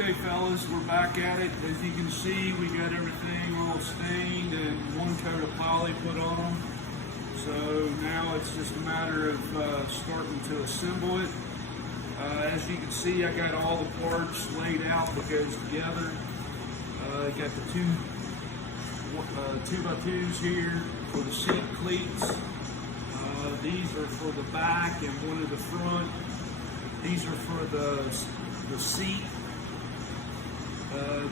Okay, fellas, we're back at it. As you can see, we got everything all stained and one coat of poly put on them. So now it's just a matter of starting to assemble it. As you can see, I got all the parts laid out that goes together. I got the two 2x2s here for the seat cleats. These are for the back and one of the front. These are for the seat.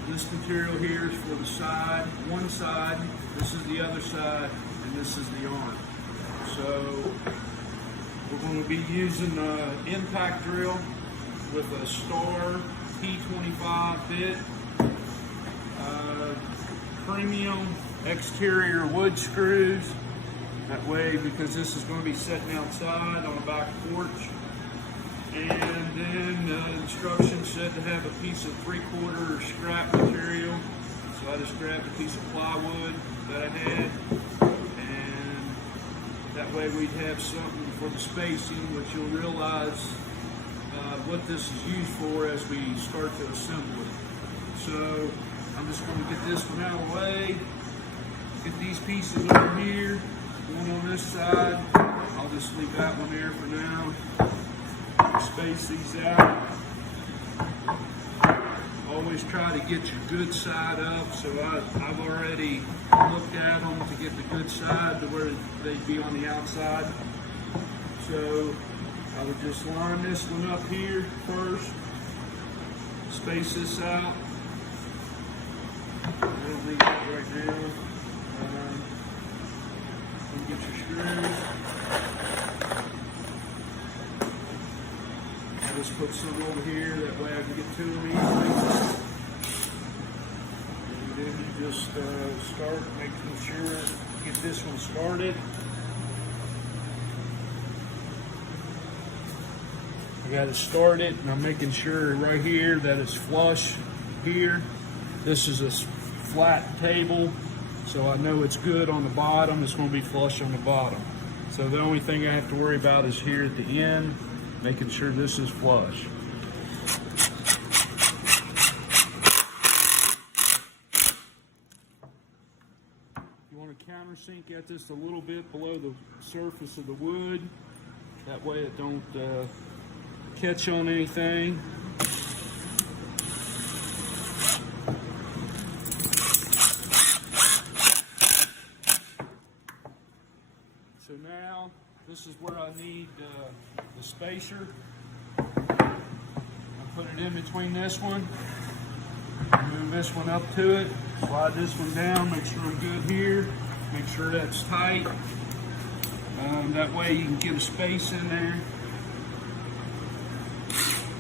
This material here is for the side, one side, this is the other side, and this is the arm. So we're going to be using an impact drill with a Star P25 bit, premium exterior wood screws. That way, because this is going to be sitting outside on a back porch. And then the instructions said to have a piece of 3/4 scrap material. So I just grabbed a piece of plywood that I had. And that way we'd have something for the spacing, which you'll realize what this is used for as we start to assemble it. So I'm just going to get this one out of the way. Get these pieces over here. One on this side. I'll just leave that one there for now. Space these out. Always try to get your good side up. So I've already looked at them to get the good side to where they'd be on the outside. So I would just line this one up here first. Space this out. I don't need that right now. Get your screws. I'll just put some over here, that way I can get to them easily. And then you just start making sure, get this one started. I got to start it, and I'm making sure right here that it's flush here. This is a flat table. So I know it's good on the bottom, it's going to be flush on the bottom. So the only thing I have to worry about is here at the end, making sure this is flush. You want to countersink at this a little bit below the surface of the wood. That way it don't catch on anything. So now, this is where I need the spacer. I put it in between this one, move this one up to it, slide this one down, make sure I'm good here, make sure that's tight. That way you can get a space in there.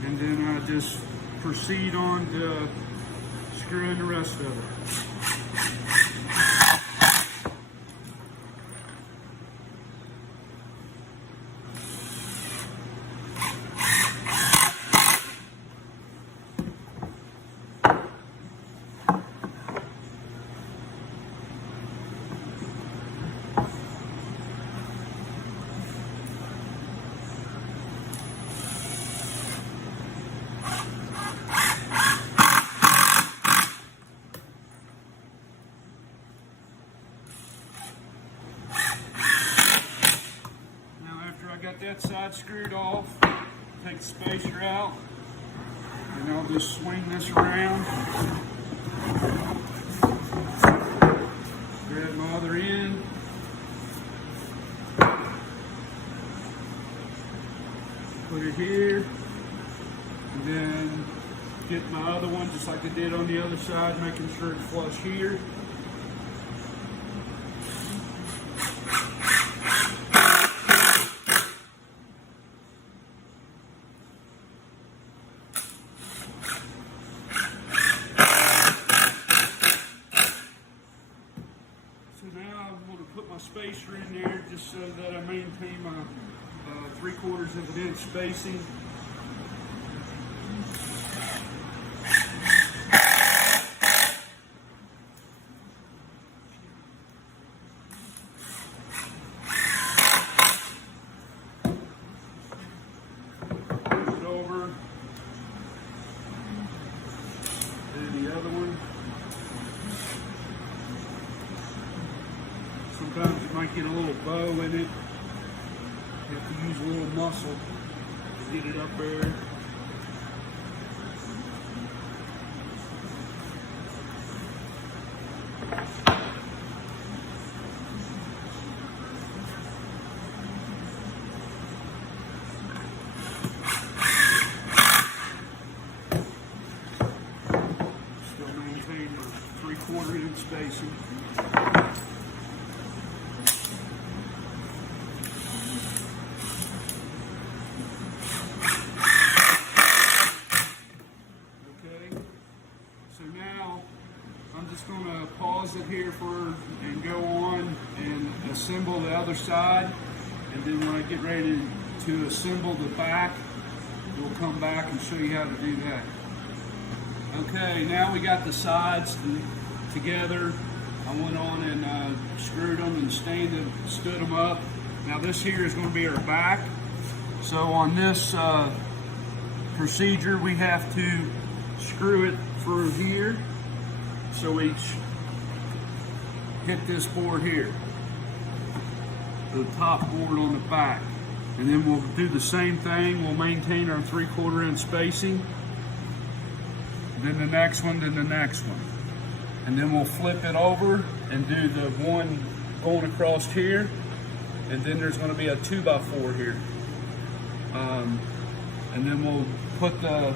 And then I just proceed on to screwing the rest of it. That side screwed off, take the spacer out, and I'll just swing this around, grab my other end, put it here, and then get my other one just like I did on the other side, making sure it's flush here. Put my spacer in there just so that I maintain my 3/4 of an inch spacing. Do the other one. Sometimes you might get a little bow in it. You have to use a little muscle to get it up there. Still maintain the 3/4 inch spacing. So now I'm just going to pause it here and go on and assemble the other side, and then when I get ready to assemble the back, we'll come back and show you how to do that. Okay, now we got the sides together. I went on and screwed them and stood them up. Now this here is going to be our back. So on this procedure, we have to screw it through here. So we hit this board here, the top board on the back. And then we'll do the same thing. We'll maintain our 3/4 inch spacing. Then the next one, then the next one. And then we'll flip it over and do the one going across here. And then there's going to be a 2x4 here. And then we'll put the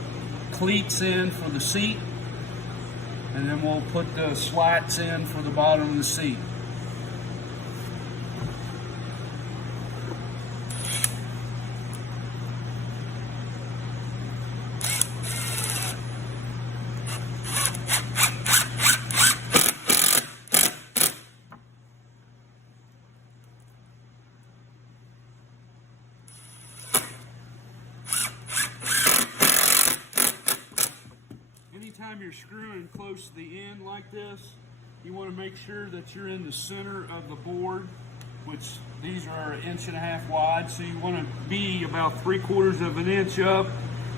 cleats in for the seat. And then we'll put the slats in for the bottom of the seat. Anytime you're screwing close to the end like this, you want to make sure that you're in the center of the board, which these are 1.5 inches wide. So you want to be about 3/4 of an inch up,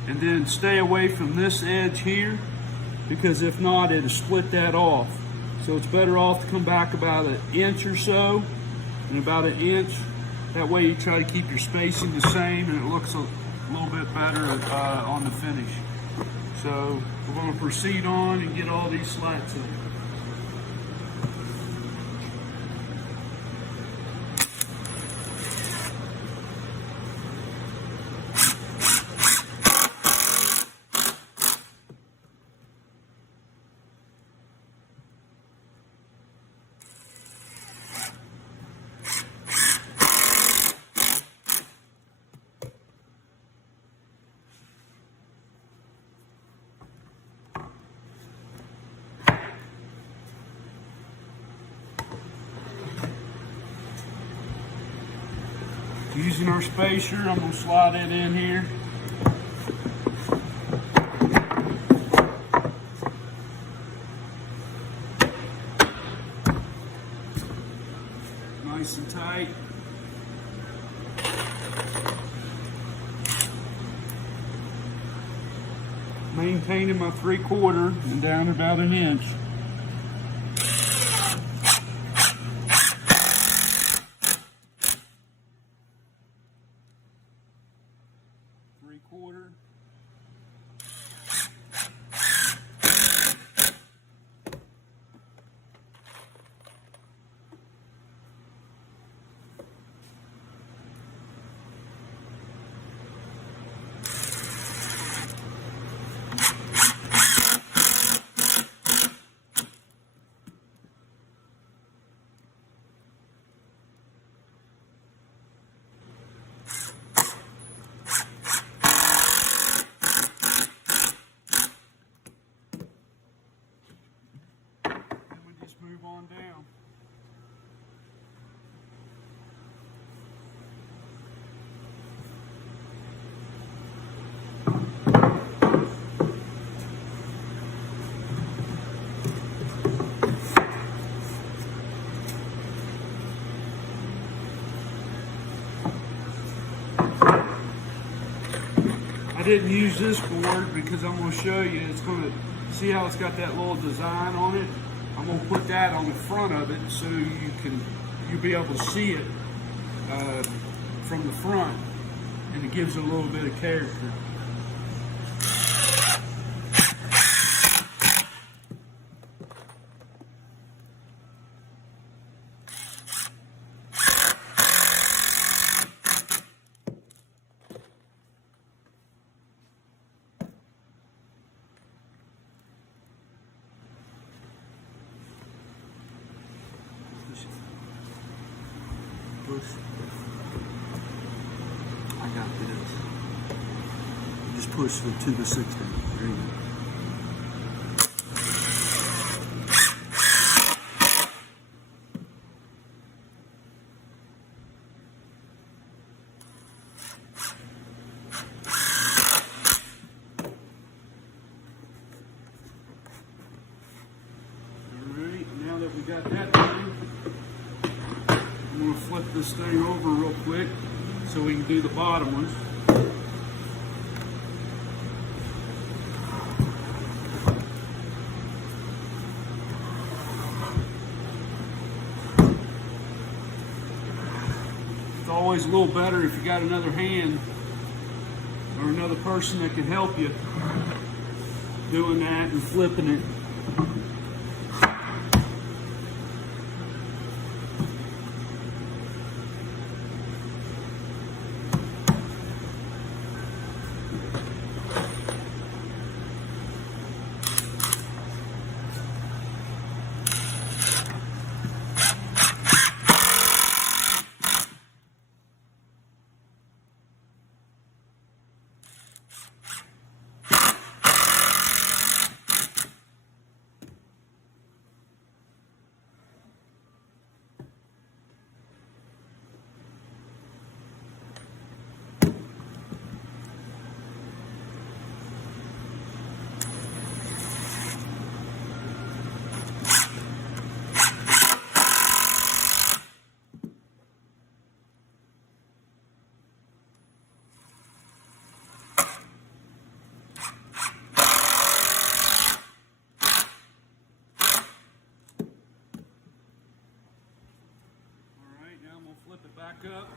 and then stay away from this edge here, because if not, it'll split that off. So it's better off to come back about 1 inch or so, and about 1 inch. That way you try to keep your spacing the same, and it looks a little bit better on the finish. So we're going to proceed on and get all these slats in. Using our spacer, I'm going to slide it in here. Nice and tight. Maintaining my 3/4 and down about 1 inch. Move on down. I didn't use this board because I'm going to show you it's going to See how it's got that little design on it? I'm gonna put that on the front of it so you'll be able to see it from the front, and it gives it a little bit of character. Push. I got this. Just push the 2 to 16. There you go. Alright, now that we got that done, I'm going to flip this thing over real quick so we can do the bottom ones. It's always a little better if you got another hand or another person that can help you doing that and flipping it. Flip it back up.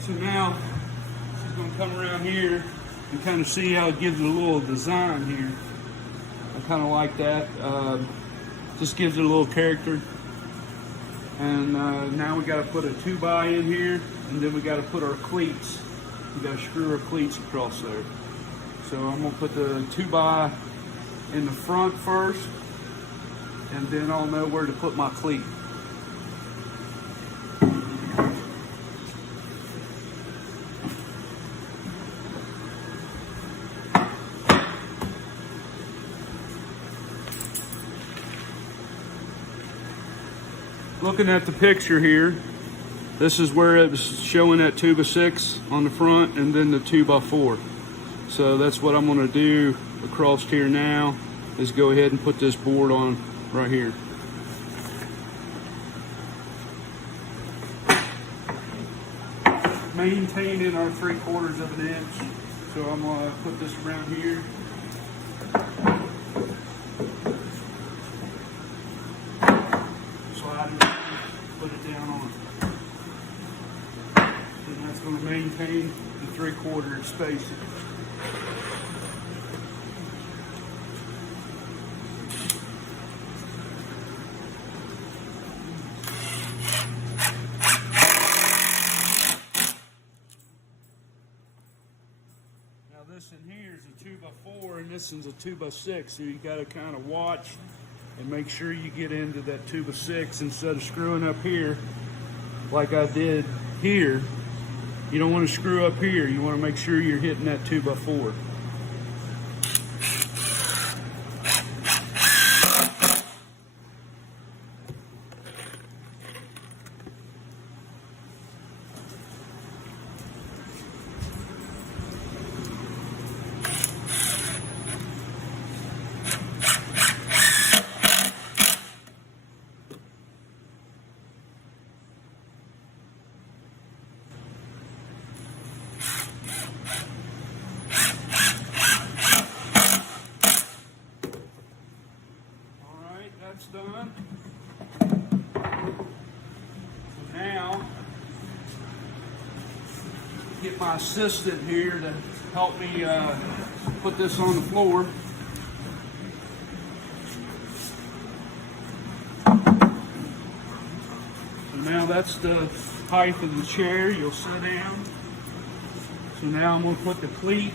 So now she's going to come around here and kind of see how it gives it a little design here. I kind of like that. Just gives it a little character. And now we got to put a 2x in here, and then we got to put our cleats. We got to screw our cleats across there. So I'm going to put the 2x in the front first, and then I'll know where to put my cleat. Looking at the picture here, this is where it was showing that 2x6 on the front and then the 2x4. So that's what I'm going to do across here now, is go ahead and put this board on right here. Maintaining our 3/4 of an inch. So I'm going to put this around here. Slide it, put it down on. And that's going to maintain the 3/4 spacing. This in here is a 2x4 and this is a 2x6, so you got to kind of watch and make sure you get into that 2x6 instead of screwing up here like I did here. You don't want to screw up here. You want to make sure you're hitting that 2x4. done. So now, get my assistant here to help me put this on the floor. So now that's the height of the chair. You'll sit down. So now I'm going to put the cleat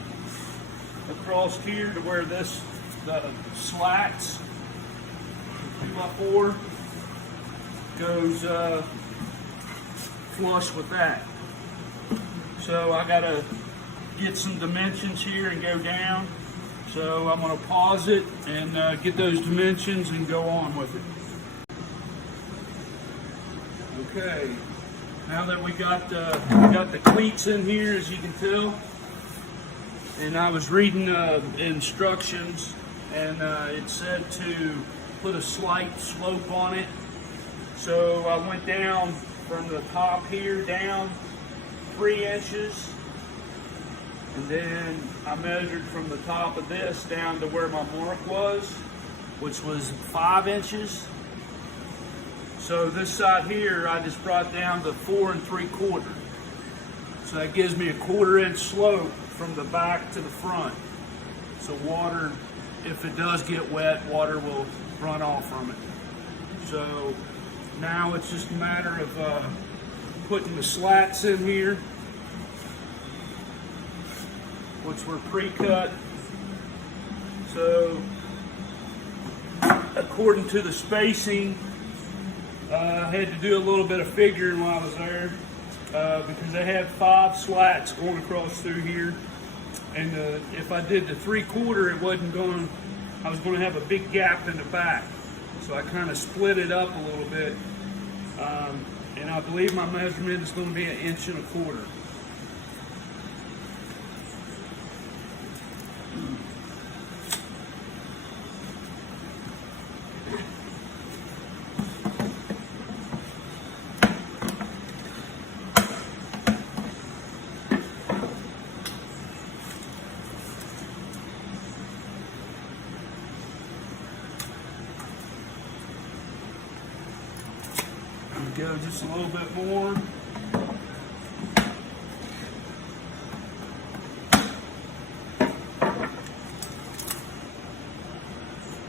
across here to where the slats, 2x4, goes flush with that. So I got to get some dimensions here and go down. So I'm going to pause it and get those dimensions and go on with it. Okay, now that we got the cleats in here, as you can tell, and I was reading instructions, and it said to put a slight slope on it. So I went down from the top here down 3 inches, and then I measured from the top of this down to where my mark was, which was 5 inches. So this side here, I just brought down to 4 3/4. So that gives me a 1/4 inch slope from the back to the front. So water, if it does get wet, water will run off from it. So now it's just a matter of putting the slats in here, which were pre-cut. So according to the spacing, I had to do a little bit of figuring while I was there because they had 5 slats going across through here, and if I did the 3/4, it wasn't going. I was going to have a big gap in the back, so I kind of split it up a little bit, and I believe my measurement is going to be 1 1/4 inches. Go just a little bit more.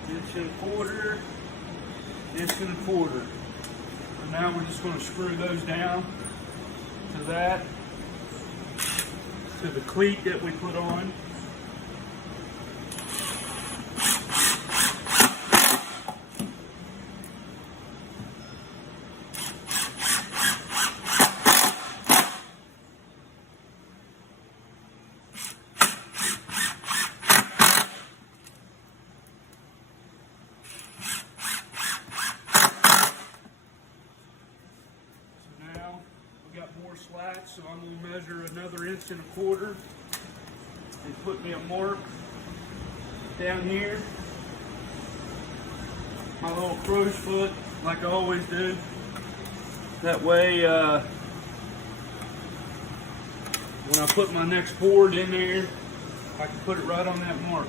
Inch and a quarter, inch and a quarter. And now we're just going to screw those down to that, to the cleat that we put on. Slats, so I'm going to measure another 1 1/4 inches and put me a mark down here, my little crow's foot, like I always do. That way when I put my next board in there, I can put it right on that mark.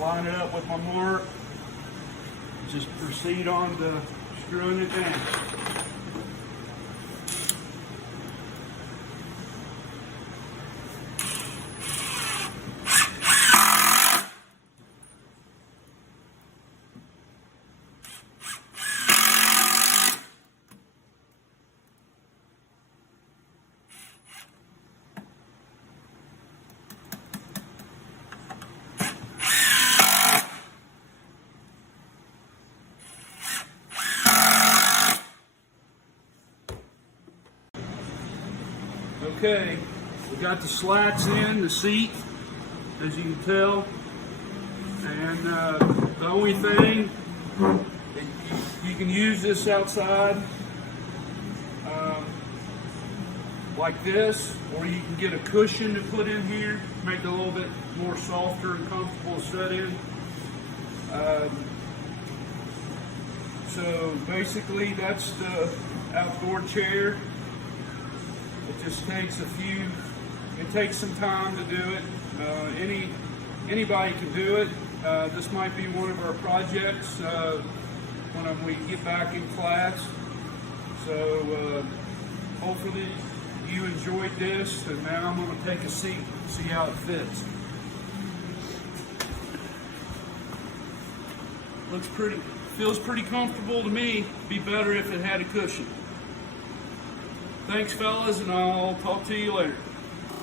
Line it up with my mark, just proceed on to screwing it down. Okay, we got the slats in, the seat, as you can tell, and the only thing, you can use this outside like this, or you can get a cushion to put in here, make it a little bit more softer and comfortable to sit in. So basically that's the outdoor chair. It just takes it takes some time to do it. Anybody can do it. This might be one of our projects when we get back in class. So hopefully you enjoyed this, and now I'm going to take a seat and see how it fits. Feels pretty comfortable to me. Be better if it had a cushion. Thanks, fellas, and I'll talk to you later.